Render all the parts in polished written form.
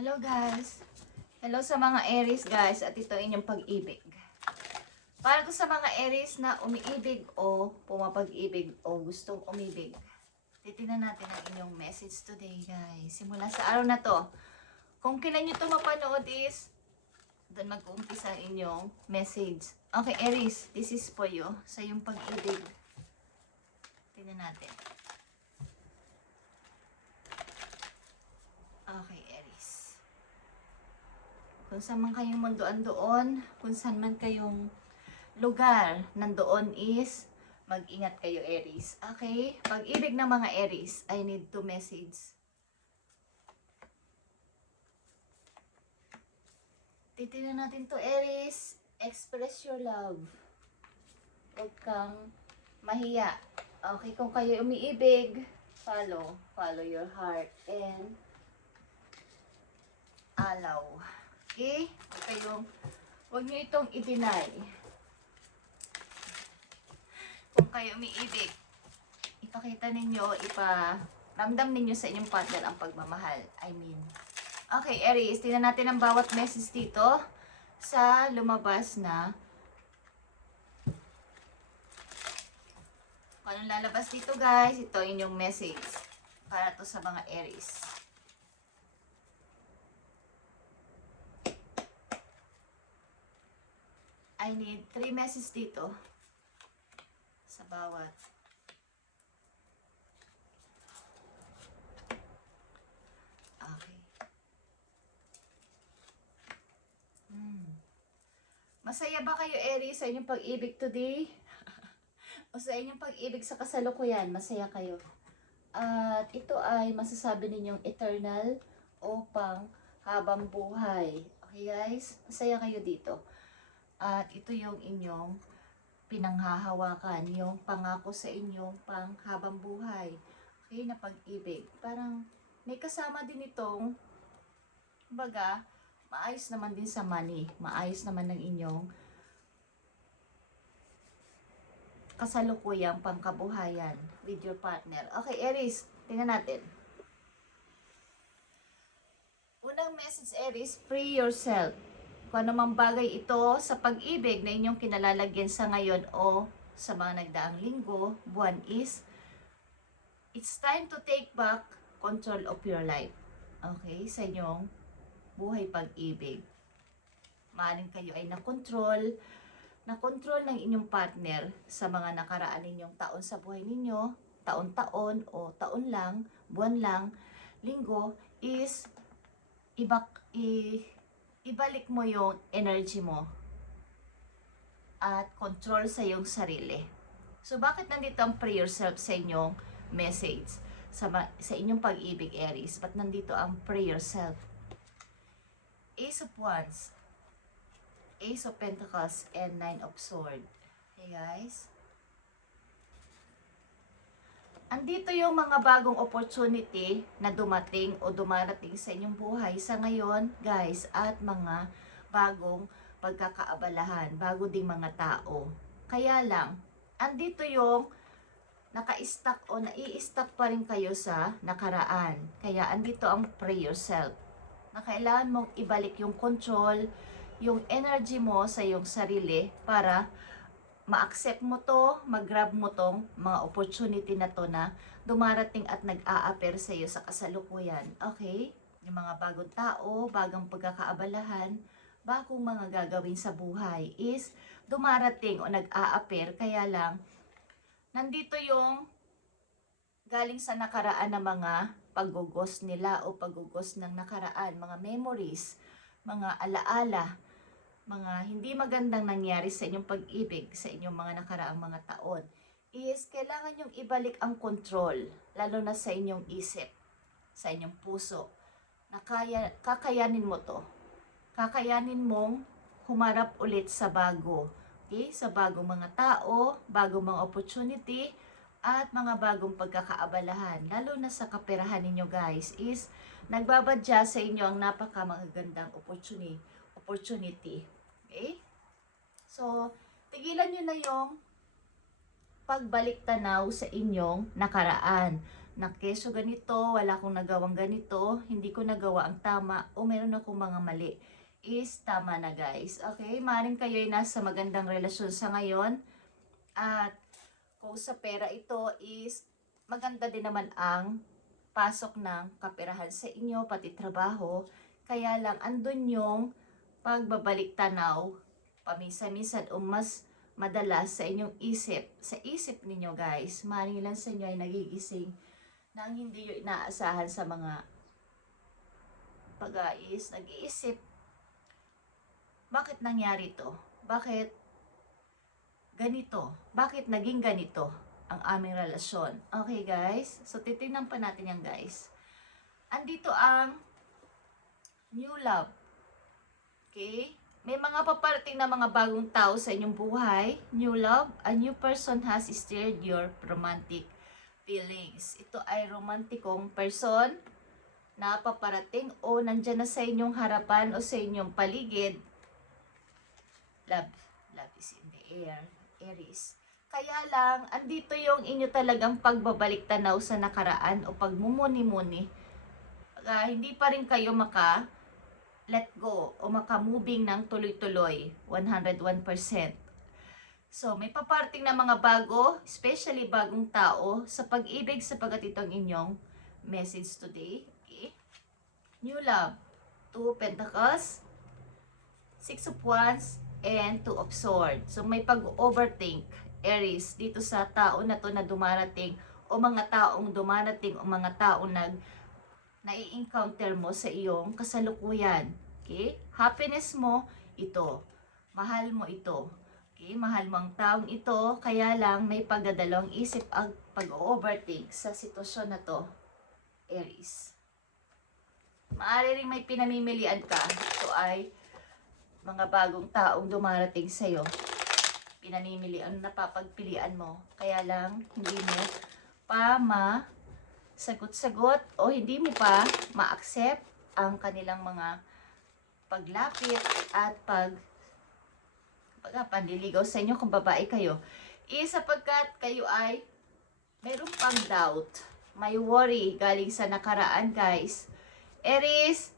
Hello guys! Hello sa mga Aries guys at ito inyong pag-ibig. Para ko sa mga Aries na umiibig o pumapag-ibig o gustong umibig. Titingnan natin ang inyong message today guys. Simula sa araw na to. Kung kailan nyo ito mapanood is doon mag-uumpisa ang inyong message. Okay Aries, this is for you sa iyong pag-ibig. Tingnan natin. Okay Aries. Kung saan man kayong mundoan doon, kung saan man kayong lugar nandoon is, mag-ingat kayo Aries. Okay? Pag-ibig ng mga Aries, I need to message. Titignan natin to Aries. Express your love. Huwag kang mahiya. Okay? Kung kayo umiibig, follow your heart and allow. Okay? Huwag nyo itong i-deny. Kung kayo umiibig, ipakita ninyo, ramdam ninyo sa inyong partner ang pagmamahal. Okay, Aries, tingnan natin ang bawat message dito sa lumabas na kung anong lalabas dito guys, ito inyong message para to sa mga Aries. I need 3 messages dito sa bawat. Okay. Masaya ba kayo, Aries, sa inyong pag-ibig today? O sa inyong pag-ibig sa kasalukuyan, masaya kayo? At ito ay masasabi ninyong eternal o pang habang buhay. Okay guys? Masaya kayo dito. At ito yung inyong pinanghahawakan, yung pangako sa inyong panghabang buhay. Okay, na pag-ibig. Parang may kasama din itong, baga, maayos naman din sa money. Maayos naman ng inyong kasalukuyang pangkabuhayan with your partner. Okay, Aries, tingnan natin. Unang message, Aries, free yourself. Kung anumang bagay ito sa pag-ibig na inyong kinalalagyan sa ngayon o sa mga nagdaang linggo, buwan is, it's time to take back control of your life. Okay? Sa inyong buhay pag-ibig. Maaaring kayo ay nakontrol ng inyong partner sa mga nakaraan ninyong taon sa buhay ninyo, taon-taon o taon lang, buwan lang, linggo, is ibalik mo yung energy mo at control sa iyong sarili. So, bakit nandito ang pray yourself sa inyong message? Sa inyong pag-ibig, Aries. Ba't nandito ang pray yourself? Ace of Wands, Ace of Pentacles, and Nine of Swords. Okay, guys? Andito yung mga bagong opportunity na dumating o dumarating sa inyong buhay sa ngayon, guys, at mga bagong pagkakaabalahan, bago ding mga tao. Kaya lang, andito yung naka-stuck o nai-stuck pa rin kayo sa nakaraan. Kaya andito ang pray yourself. Na kailangan mong ibalik yung control, yung energy mo sa iyong sarili para ma-accept mo to, mag-grab mo tong mga opportunity na to na dumarating at nag-a-appear sa iyo sa kasalukuyan. Okay? Yung mga bagong tao, bagong pagkakaabalahan, bagong mga gagawin sa buhay is dumarating o nag-a-appear. Kaya lang, nandito yung galing sa nakaraan na mga paggugos nila o paggugos ng nakaraan, mga memories, mga alaala, mga hindi magandang nangyari sa inyong pag-ibig, sa inyong mga nakaraang mga taon, is kailangan nyong ibalik ang control, lalo na sa inyong isip, sa inyong puso, na kakayanin mo to. Kakayanin mong humarap ulit sa bago. Okay? Sa bagong mga tao, bagong mga opportunity, at mga bagong pagkakaabalahan. Lalo na sa kaperahan ninyo guys, is nagbabadya sa inyo ang napakamagandang opportunity. Okay? So, tigilan nyo na yung pagbalik tanaw sa inyong nakaraan na keso ganito, wala akong nagawang ganito, hindi ko nagawa ang tama, o meron akong mga mali, is tama na guys. Okay, maaaring kayo ay nasa magandang relasyon sa ngayon, at kung sa pera ito is maganda din naman ang pasok ng kaperahan sa inyo, pati trabaho. Kaya lang andun yung pagbabalik tanaw, paminsan-minsan o mas madalas sa inyong isip. Sa isip ninyo guys, maaaring lang sa inyo ay nagigising nang hindi nyo inaasahan sa mga pag-aayos, nag-iisip, bakit nangyari to? Bakit ganito? Bakit naging ganito ang aming relasyon? Okay guys, so titignan pa natin yan guys. Andito ang new love. Okay? May mga paparating na mga bagong tao sa inyong buhay. New love, a new person has stirred your romantic feelings. Ito ay romantikong person na paparating o nandyan na sa inyong harapan o sa inyong paligid. Love is in the air, Aries. Kaya lang, andito yung inyo talagang pagbabalik tanaw sa nakaraan o pagmumuni-muni. Hindi pa rin kayo let go o makamoving ng tuloy-tuloy 101%. So may paparting na mga bago, especially bagong tao sa pag-ibig, sapagkat itong inyong message today. Okay? New love, 2 Pentacles, 6 of Wands, and 2 of Swords. So may pag-overthink, Aries, dito sa tao na to na dumarating o mga taong dumarating o mga taong nai-encounter mo sa iyong kasalukuyan. Okay? Happiness mo, ito. Mahal mo ito. Okay? Mahal mo ang taong ito, kaya lang may pagdadalawang isip ang pag-overthink sa sitwasyon na to, Aries. Maaari rin may pinamimilian ka. Ito ay mga bagong taong dumarating sa'yo. Pinamimilian, napapagpilian mo. Kaya lang, hindi mo pa sagot-sagot o hindi mo pa ma-accept ang kanilang mga paglapit at panliligaw sa inyo kung babae kayo. Sapagkat kayo ay mayroon pang doubt, may worry galing sa nakaraan guys. Aries,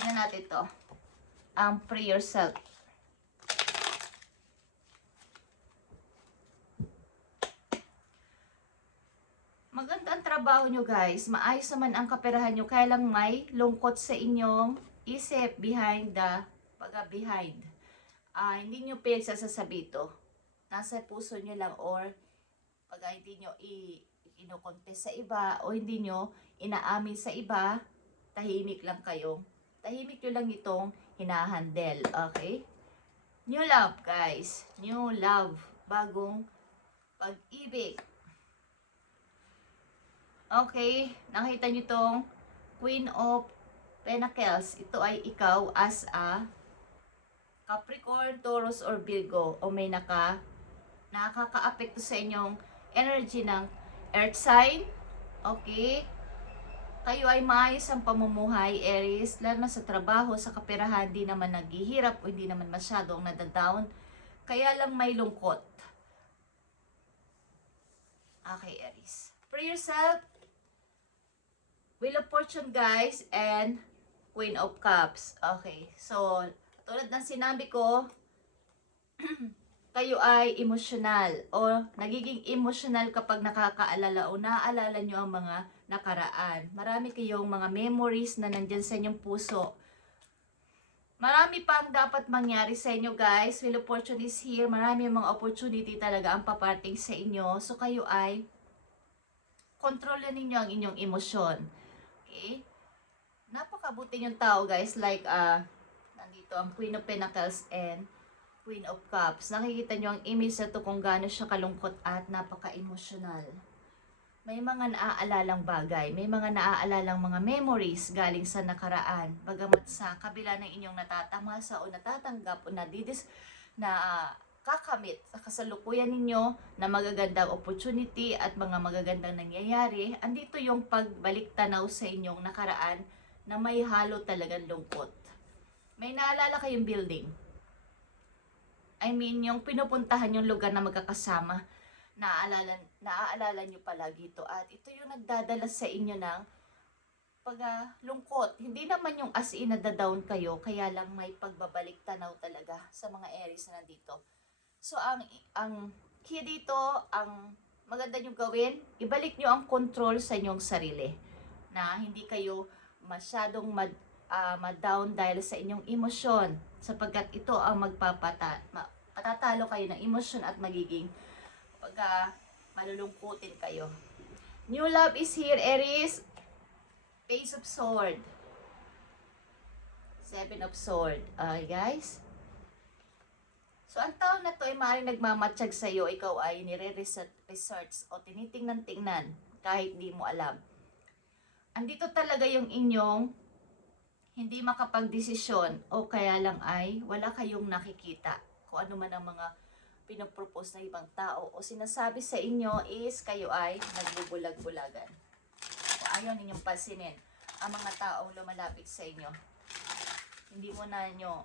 tingnan natin to. Ang pray yourself. Maganda ang trabaho nyo guys. Maayos naman ang kaperahan nyo. Kaya lang may lungkot sa inyong isip behind. Hindi nyo pinagsasasabi ito. Nasa puso nyo lang, or pag hindi nyo ino-contest sa iba o hindi nyo inaamin sa iba, tahimik lang kayo. Tahimik nyo lang itong hinahandle. Okay? New love guys. New love. Bagong pag-ibig. Okay, nakita nyo itong Queen of Pentacles. Ito ay ikaw as a Capricorn, Taurus, or Virgo. O may nakaka-apekto sa inyong energy ng Earth sign. Okay. Kayo ay maayos ang pamumuhay, Aries. Lalo na sa trabaho, sa kaperahan, di naman naghihirap o hindi naman masyadong nadadown. Kaya lang may lungkot. Okay, Aries. Pray yourself. Wheel of Fortune guys, and Queen of Cups. Okay, so tulad ng sinabi ko, kayo ay emotional o nagiging emotional kapag nakakaalala o naaalala nyo ang mga nakaraan. Marami kayong mga memories na nandyan sa inyong puso. Marami pang dapat mangyari sa inyo guys. Wheel of Fortune is here. Marami yung mga opportunity talaga ang paparting sa inyo. So kayo ay kontrolin ninyo ang inyong emosyon. Okay? Napakabuti yung tao guys, like nandito ang Queen of Pentacles and Queen of Cups. Nakikita nyo ang image na to kung gaano siya kalungkot at napaka-emotional. May mga naaalalang bagay, may mga naaalalang mga memories galing sa nakaraan. Bagamat sa kabila ng inyong natatamasa o natatanggap o kakamit sa kasalukuyan ninyo na magagandang opportunity at mga magagandang nangyayari, andito yung pagbalik tanaw sa inyong nakaraan na may halo talagang lungkot. May naalala kayong building? I mean, yung pinupuntahan yung lugar na magkakasama naaalala nyo palagi ito. At ito yung nagdadala sa inyo ng lungkot. Hindi naman yung as in nadadown kayo, kaya lang may pagbabalik tanaw talaga sa mga Aries na nandito. So, ang key dito, ang maganda nyo gawin, ibalik nyo ang control sa inyong sarili. Na hindi kayo masyadong ma-down dahil sa inyong emosyon. Sapagkat ito ang patatalo kayo ng emosyon at magiging malulungkutin kayo. New love is here, Aries. Page of Sword. Seven of Sword. Guys. So, ang tao na to ay maaaring nagmamatsyag sa iyo, ikaw ay nire-research o tinitingnan-tingnan kahit di mo alam. Andito talaga yung inyong hindi makapagdesisyon o kaya lang ay wala kayong nakikita kung ano man ang mga pinapropose na ibang tao o sinasabi sa inyo is kayo ay nagbubulag-bulagan. O ayaw ninyong pansinin ang mga taong lumalapit sa inyo. Hindi mo na nyo,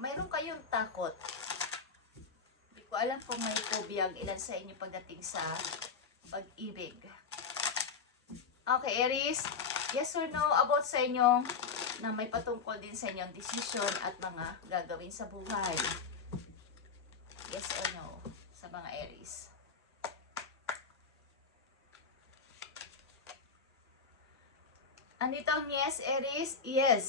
mayroon kayong takot. Hindi ko alam kung may phobia ang ilan sa inyo pagdating sa pag-ibig. Okay, Aries, yes or no about sa inyo na may patungkol din sa inyong desisyon at mga gagawin sa buhay? Yes or no sa mga Aries? Andito ang yes, Aries, yes.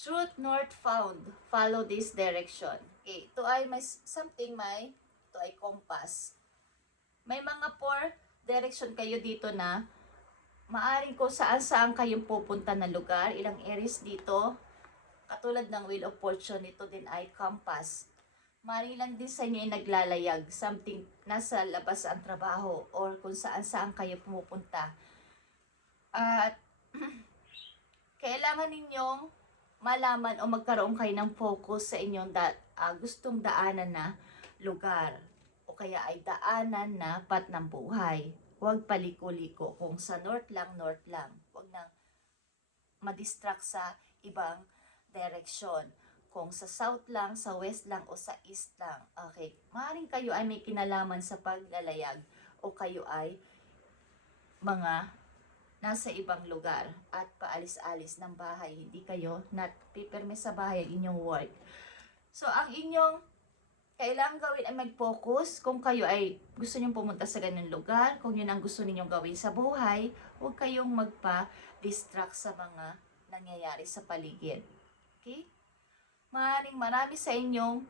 Truth north found. Follow this direction. Okay, ito ay ito ay compass. May mga 4 direction kayo dito na maaring kung saan kayong pupunta na lugar. Ilang Aries dito, katulad ng Wheel of Fortune, ito din ay compass. Maaring lang din sa inyo ay naglalayag. Something nasa labas ang trabaho or kung saan kayo pumupunta. At kailangan ninyong malaman o magkaroon kayo ng focus sa inyong gustong daanan na lugar o kaya ay daanan na path ng buhay. Huwag paliko-liko. Kung sa north lang. Huwag nang madistract sa ibang direction. Kung sa south lang, sa west lang o sa east lang. Okay, maaaring kayo ay may kinalaman sa paglalayag o kayo ay mga nasa ibang lugar at paalis-alis ng bahay. Hindi kayo pipirme sa bahay ang inyong work. So, ang inyong kailangan gawin ay mag-focus. Kung kayo ay gusto nyong pumunta sa ganun lugar, kung yun ang gusto ninyong gawin sa buhay, huwag kayong magpa-distract sa mga nangyayari sa paligid. Okay? Maaaring marami sa inyong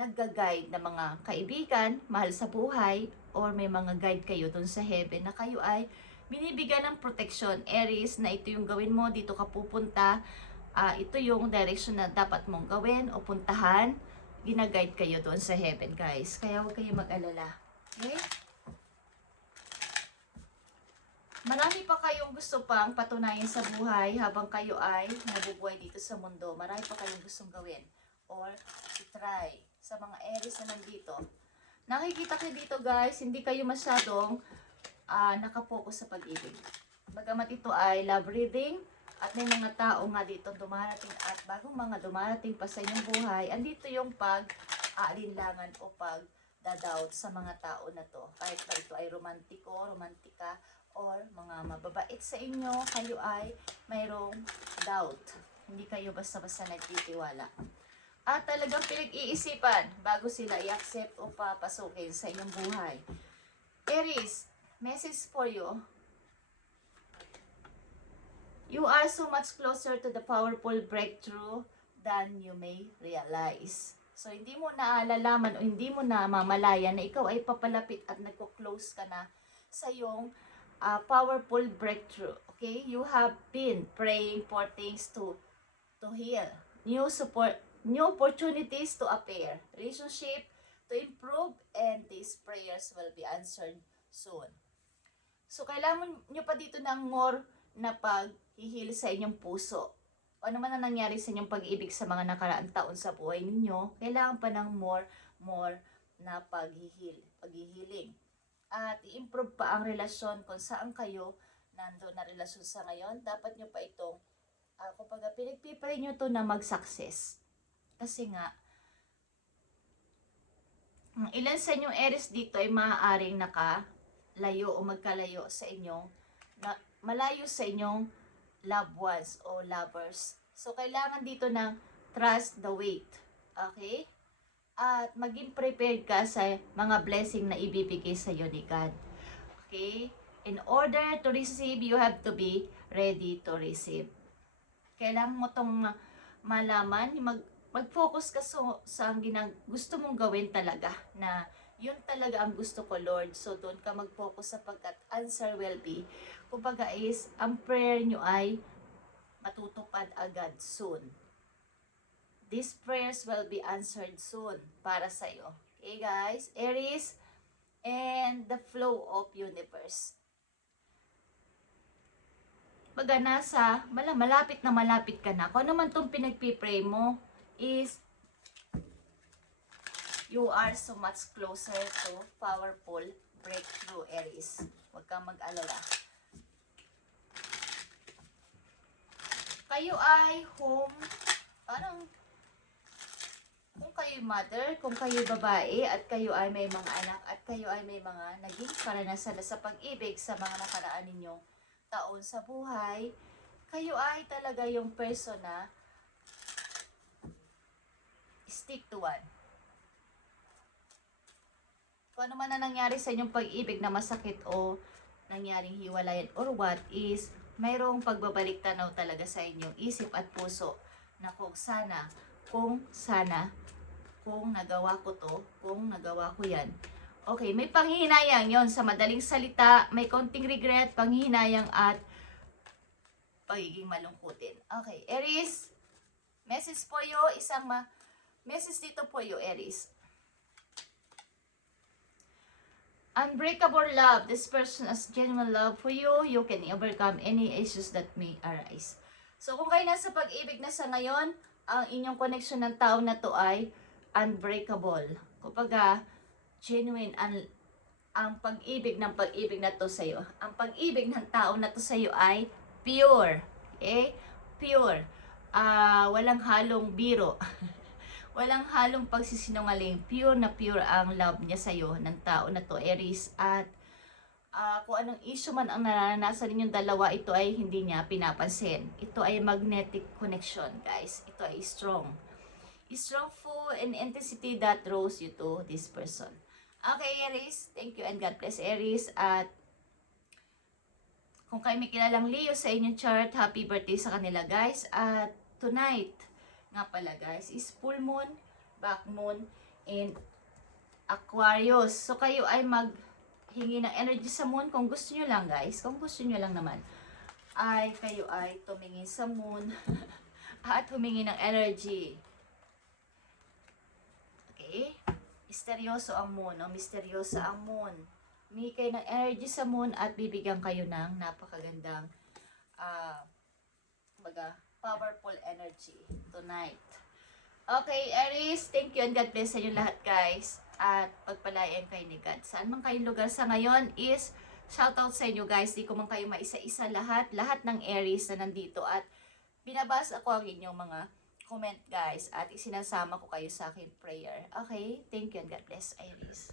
nagga-guide na mga kaibigan, mahal sa buhay, or may mga guide kayo dun sa heaven na kayo ay binibigyan ng protection. Aries, na ito yung gawin mo, dito ka pupunta, ito yung direction na dapat mong gawin o puntahan. Gina-guide kayo doon sa heaven, guys. Kaya huwag kayo mag-alala. Okay? Marami pa kayong gusto pang patunayan sa buhay habang kayo ay nabubuhay dito sa mundo. Marami pa kayong gustong gawin or i-try sa mga Aries na nandito. Nakikita kayo dito, guys, hindi kayo masyadong nakapokus sa pag-ibig. Bagamat ito ay love reading at may mga tao nga dito dumarating at bagong mga dumarating pa sa inyong buhay, andito yung pag-aalinlangan o pag-doubt sa mga tao na to. Kahit ba ito ay romantiko, romantika, or mga mababait sa inyo, kayo ay mayroong doubt. Hindi kayo basta-basta nagtitiwala. At talagang pinag-iisipan bago sila i-accept o papasukin sa inyong buhay. Aries, message for you. You are so much closer to the powerful breakthrough than you may realize. So, hindi mo naalalaman o hindi mo na mamalayan na ikaw ay papalapit at nagko-close ka na sa iyong powerful breakthrough. Okay? You have been praying for things to heal. New opportunities to appear. Relationship to improve, and these prayers will be answered soon. So, kailangan nyo pa dito ng more na paghihil sa inyong puso. O ano man ang nangyari sa inyong pag-ibig sa mga nakaraang taon sa buhay ninyo, kailangan pa ng more na paghihiling. At i-improve pa ang relasyon kung saan kayo nandoon na relasyon sa ngayon. Dapat nyo pa itong, kumbaga, pinagpipray nyo to na mag-success. Kasi nga, Ang ilan sa inyong Aries dito ay maaaring nakalayo o magkalayo sa inyong, malayo sa inyong loved ones o lovers. So, kailangan dito ng trust the wait. Okay? At maging prepared ka sa mga blessing na ibibigay sa iyo ni God. Okay? In order to receive, you have to be ready to receive. Kailangan mo itong malaman, mag-focus ka sa gusto mong gawin talaga, na yun talaga ang gusto ko, Lord. So, doon ka mag-focus sapagkat answer will be. Kumbaga is, ang prayer nyo ay matutupad agad soon. These prayers will be answered soon para sa'yo. Okay, guys? Aries and the flow of universe. Baga nasa, malapit na malapit ka na. Kung ano man itong pinagpipray mo is you are so much closer to powerful breakthrough, Aries. Huwag kang mag-alala. Kayo ay parang kung kayo mother, kung kayo babae, at kayo ay may mga anak, at kayo ay may mga naging karanasan sa pag-ibig sa mga nakaraan ninyong taon sa buhay, kayo ay talaga yung person na stick to one. Kung ano man na nangyari sa inyong pag-ibig na masakit o nangyaring hiwalayan or what is, mayroong pagbabalik tanaw talaga sa inyong isip at puso na kung nagawa ko to, kung nagawa ko yan. Okay, may panghihinayang yon sa madaling salita, may konting regret, panghihinayang at pagiging malungkutin. Okay, Aries, message po yo, message dito po yo, Aries. Unbreakable love. This person has genuine love for you. You can overcome any issues that may arise. So, kung kayo nasa pag-ibig na sa ngayon, ang inyong connection ng tao na to ay unbreakable. Kumbaga, genuine, ang pag-ibig na to sa iyo. Ang pag-ibig ng tao na to sa iyo ay pure. Okay? Pure. Walang halong biro. Walang halong pagsisinungaling. Pure na pure ang love niya sa iyo ng tao na to, Aries. At kung anong issue man ang naranasan ninyong dalawa, ito ay hindi niya pinapansin. Ito ay magnetic connection, guys. Ito ay strong. Strong full and intensity that draws you to this person. Okay, Aries. Thank you and God bless, Aries. At kung kayo may kilalang Leo sa inyong chart, happy birthday sa kanila, guys. At tonight, nga pala, guys, is full moon, back moon, and Aquarius. So, kayo ay maghingi ng energy sa moon kung gusto nyo lang, guys. Kung gusto nyo lang naman, ay kayo ay tumingin sa moon at humingi ng energy. Okay? Misteryoso ang moon, no? Misteryoso ang moon. Humingi kayo ng energy sa moon at bibigyan kayo ng napakagandang powerful energy tonight. Okay, Aries, thank you and God bless sa inyo lahat, guys. At pagpalain kayo ni God. Saan man kayong lugar sa ngayon is shoutout sa inyo, guys. Di ko man kayo maisa-isa lahat ng Aries na nandito. At binabasa ko ang inyong mga comment, guys. At isinasama ko kayo sa aking prayer. Okay, thank you and God bless, Aries.